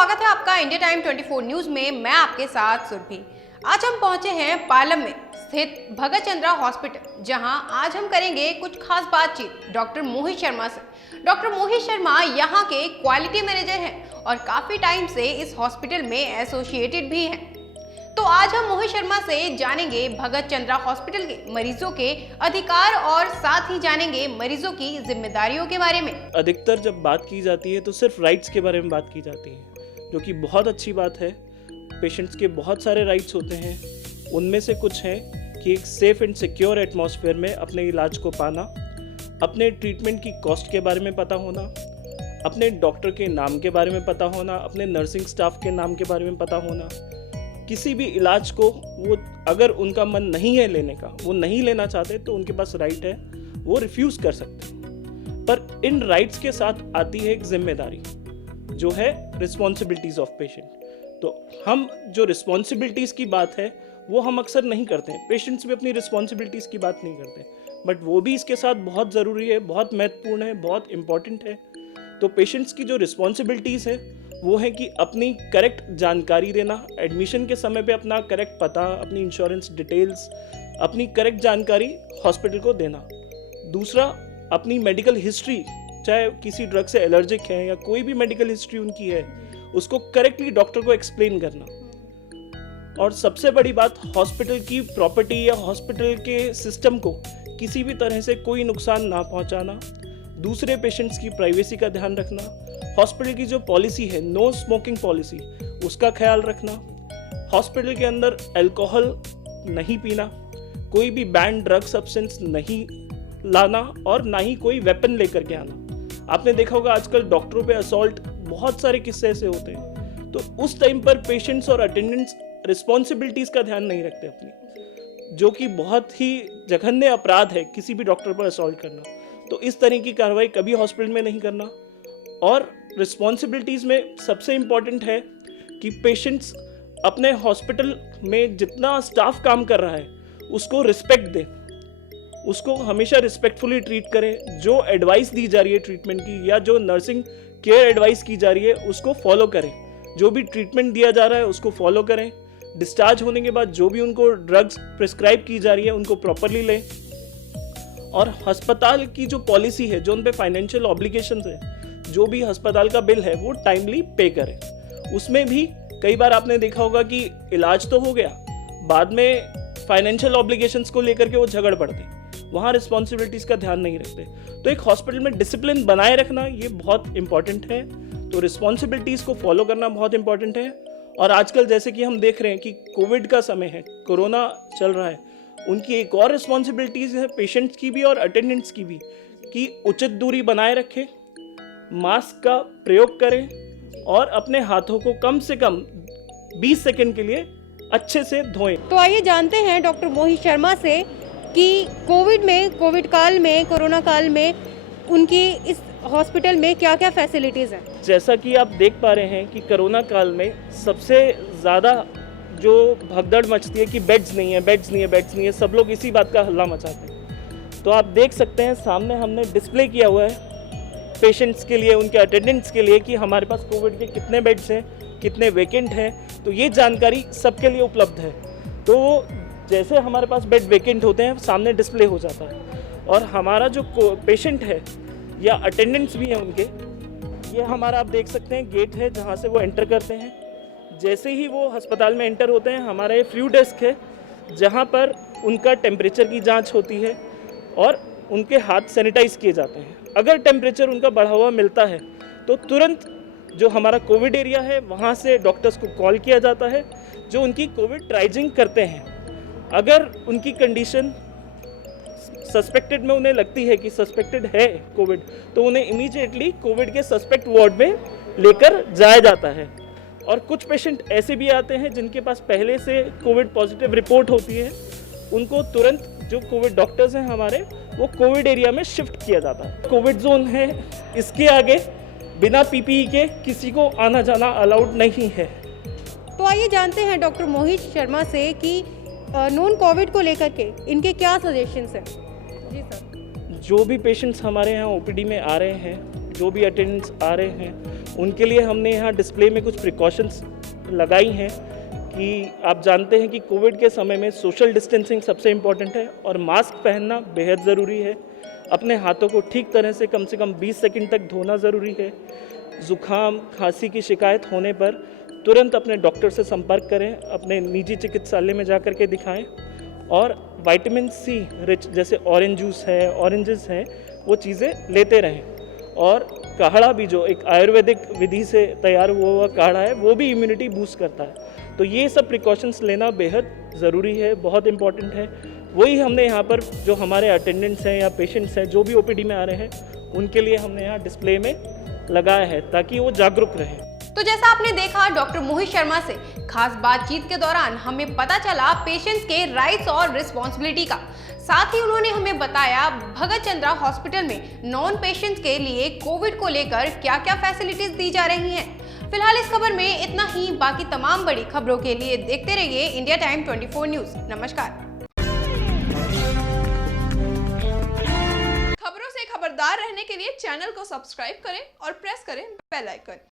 स्वागत है आपका इंडिया टाइम 24 न्यूज में। मैं आपके साथ सुरभि। आज हम पहुंचे हैं पालम में स्थित भगत चंद्रा हॉस्पिटल, जहां आज हम करेंगे कुछ खास बातचीत डॉक्टर मोहित शर्मा से। डॉक्टर मोहित शर्मा यहां के क्वालिटी मैनेजर हैं और काफी टाइम से इस हॉस्पिटल में एसोसिएटेड भी हैं। तो आज हम मोहित शर्मा से जानेंगे भगत चंद्रा हॉस्पिटल के मरीजों के अधिकार और साथ ही जानेंगे मरीजों की जिम्मेदारियों के बारे में। अधिकतर जब बात की जाती है तो सिर्फ राइट्स के बारे में बात की जाती है, जो कि बहुत अच्छी बात है। पेशेंट्स के बहुत सारे राइट्स होते हैं, उनमें से कुछ हैं कि एक सेफ एंड सिक्योर एटमॉस्फेयर में अपने इलाज को पाना, अपने ट्रीटमेंट की कॉस्ट के बारे में पता होना, अपने डॉक्टर के नाम के बारे में पता होना, अपने नर्सिंग स्टाफ के नाम के बारे में पता होना। किसी भी इलाज को वो अगर उनका मन नहीं है लेने का, वो नहीं लेना चाहते, तो उनके पास राइट है, वो रिफ्यूज़ कर सकते हैं। पर इन राइट्स के साथ आती है एक जिम्मेदारी, जो है रिस्पॉन्सिबिलिटीज़ ऑफ पेशेंट। तो हम जो रिस्पॉन्सिबिलिटीज़ की बात है वो हम अक्सर नहीं करते हैं। पेशेंट्स भी अपनी रिस्पॉन्सिबिलिटीज़ की बात नहीं करते, बट वो भी इसके साथ बहुत ज़रूरी है, बहुत महत्वपूर्ण है, बहुत इम्पॉर्टेंट है। तो पेशेंट्स की जो रिस्पॉन्सिबिलिटीज़ है वो है कि अपनी करेक्ट जानकारी देना, एडमिशन के समय पे अपना करेक्ट पता, अपनी इंश्योरेंस डिटेल्स, अपनी करेक्ट जानकारी हॉस्पिटल को देना। दूसरा, अपनी मेडिकल हिस्ट्री, चाहे किसी ड्रग से एलर्जिक है या कोई भी मेडिकल हिस्ट्री उनकी है, उसको करेक्टली डॉक्टर को एक्सप्लेन करना। और सबसे बड़ी बात, हॉस्पिटल की प्रॉपर्टी या हॉस्पिटल के सिस्टम को किसी भी तरह से कोई नुकसान ना पहुंचाना, दूसरे पेशेंट्स की प्राइवेसी का ध्यान रखना, हॉस्पिटल की जो पॉलिसी है नो स्मोकिंग पॉलिसी, उसका ख्याल रखना, हॉस्पिटल के अंदर अल्कोहल नहीं पीना, कोई भी बैन ड्रग सब्सटेंस नहीं लाना और ना ही कोई वेपन लेकर के आना। आपने देखा होगा आजकल डॉक्टरों पे असॉल्ट बहुत सारे किस्से ऐसे होते हैं, तो उस टाइम पर पेशेंट्स और अटेंडेंट्स रिस्पॉन्सिबिलिटीज़ का ध्यान नहीं रखते अपनी, जो कि बहुत ही जघन्य अपराध है किसी भी डॉक्टर पर असॉल्ट करना। तो इस तरह की कार्रवाई कभी हॉस्पिटल में नहीं करना। और रिस्पॉन्सिबिलिटीज़ में सबसे इम्पॉर्टेंट है कि पेशेंट्स अपने हॉस्पिटल में जितना स्टाफ काम कर रहा है उसको रिस्पेक्ट दें, उसको हमेशा रिस्पेक्टफुली ट्रीट करें। जो एडवाइस दी जा रही है ट्रीटमेंट की या जो नर्सिंग केयर एडवाइस की जा रही है उसको फॉलो करें। जो भी ट्रीटमेंट दिया जा रहा है उसको फॉलो करें। डिस्चार्ज होने के बाद जो भी उनको ड्रग्स प्रिस्क्राइब की जा रही है उनको प्रॉपरली लें। और अस्पताल की जो पॉलिसी है, जो उन पे फाइनेंशियल ऑब्लिगेशंस है, जो भी अस्पताल का बिल है वो टाइमली पे करें। उसमें भी कई बार आपने देखा होगा कि इलाज तो हो गया, बाद में फाइनेंशियल ऑब्लिगेशंस को लेकर के वो झगड़ पड़ते, वहाँ रिस्पॉन्सिबिलिटीज़ का ध्यान नहीं रखते। तो एक हॉस्पिटल में डिसिप्लिन बनाए रखना ये बहुत इंपॉर्टेंट है। तो रिस्पॉन्सिबिलिटीज़ को फॉलो करना बहुत इंपॉर्टेंट है। और आजकल जैसे कि हम देख रहे हैं कि कोविड का समय है, कोरोना चल रहा है, उनकी एक और रिस्पॉन्सिबिलिटीज़ है पेशेंट्स की भी और अटेंडेंट्स की भी, कि उचित दूरी बनाए रखें, मास्क का प्रयोग करें और अपने हाथों को कम से कम 20 सेकंड के लिए अच्छे से धोएं। तो आइए जानते हैं डॉक्टर मोहित शर्मा से कि कोविड काल में, कोरोना काल में उनकी इस हॉस्पिटल में क्या क्या फैसिलिटीज़ हैं। जैसा कि आप देख पा रहे हैं कि कोरोना काल में सबसे ज़्यादा जो भगदड़ मचती है कि बेड्स नहीं है, सब लोग इसी बात का हल्ला मचाते हैं। तो आप देख सकते हैं सामने हमने डिस्प्ले किया हुआ है पेशेंट्स के लिए, उनके अटेंडेंट्स के लिए, कि हमारे पास कोविड के कितने बेड्स हैं, कितने वेकेंट हैं। तो ये जानकारी सबके लिए उपलब्ध है। तो जैसे हमारे पास बेड वेकेंट होते हैं सामने डिस्प्ले हो जाता है, और हमारा जो पेशेंट है या अटेंडेंट्स भी हैं उनके, ये हमारा आप देख सकते हैं गेट है जहाँ से वो एंटर करते हैं। जैसे ही वो अस्पताल में एंटर होते हैं, हमारा ये फ्लू डेस्क है जहाँ पर उनका टेम्परेचर की जाँच होती है और उनके हाथ सैनिटाइज किए जाते हैं। अगर टेम्परेचर उनका बढ़ा हुआ मिलता है तो तुरंत जो हमारा कोविड एरिया है वहाँ से डॉक्टर्स को कॉल किया जाता है, जो उनकी कोविड ट्राइजिंग करते हैं। अगर उनकी कंडीशन सस्पेक्टेड में उन्हें लगती है कि सस्पेक्टेड है कोविड, तो उन्हें इमीडिएटली कोविड के सस्पेक्ट वार्ड में लेकर जाया जाता है। और कुछ पेशेंट ऐसे भी आते हैं जिनके पास पहले से कोविड पॉजिटिव रिपोर्ट होती है, उनको तुरंत जो कोविड डॉक्टर्स हैं हमारे, वो कोविड एरिया में शिफ्ट किया जाता है। कोविड जोन है, इसके आगे बिना पीपीई के किसी को आना जाना अलाउड नहीं है। तो आइए जानते हैं डॉक्टर मोहित शर्मा से कि नॉन कोविड को लेकर के इनके क्या सजेशंस हैं। जी सर। जो भी पेशेंट्स हमारे यहाँ ओपीडी में आ रहे हैं, जो भी अटेंडेंट्स आ रहे हैं उनके लिए हमने यहाँ डिस्प्ले में कुछ प्रिकॉशंस लगाई हैं कि आप जानते हैं कि कोविड के समय में सोशल डिस्टेंसिंग सबसे इम्पॉर्टेंट है और मास्क पहनना बेहद ज़रूरी है। अपने हाथों को ठीक तरह से कम 20 सेकंड तक धोना ज़रूरी है। ज़ुकाम खांसी की शिकायत होने पर तुरंत अपने डॉक्टर से संपर्क करें, अपने निजी चिकित्सालय में जाकर के दिखाएं और विटामिन सी रिच जैसे ऑरेंज जूस है, ऑरेंजेस हैं, वो चीज़ें लेते रहें। और काढ़ा भी जो एक आयुर्वेदिक विधि से तैयार हुआ काढ़ा है वो भी इम्यूनिटी बूस्ट करता है। तो ये सब प्रिकॉशंस लेना बेहद ज़रूरी है, बहुत इम्पॉर्टेंट है। वही हमने यहाँ पर जो हमारे अटेंडेंट्स हैं या पेशेंट्स हैं जो भी ओपीडी में आ रहे हैं उनके लिए हमने यहाँ डिस्प्ले में लगाया है ताकि वो जागरूक रहें। तो जैसा आपने देखा डॉक्टर मोहित शर्मा से खास बातचीत के दौरान हमें पता चला पेशेंट्स के राइट्स और रिस्पॉन्सिबिलिटी का। साथ ही उन्होंने हमें बताया भगत चंद्रा हॉस्पिटल में नॉन पेशेंट्स के लिए कोविड को लेकर क्या क्या फैसिलिटीज दी जा रही हैं। फिलहाल इस खबर में इतना ही। बाकी तमाम बड़ी खबरों के लिए देखते रहिए इंडिया टाइम 24 न्यूज। नमस्कार। खबरों से खबरदार रहने के लिए चैनल को सब्सक्राइब करें और प्रेस करें बेल आइकन।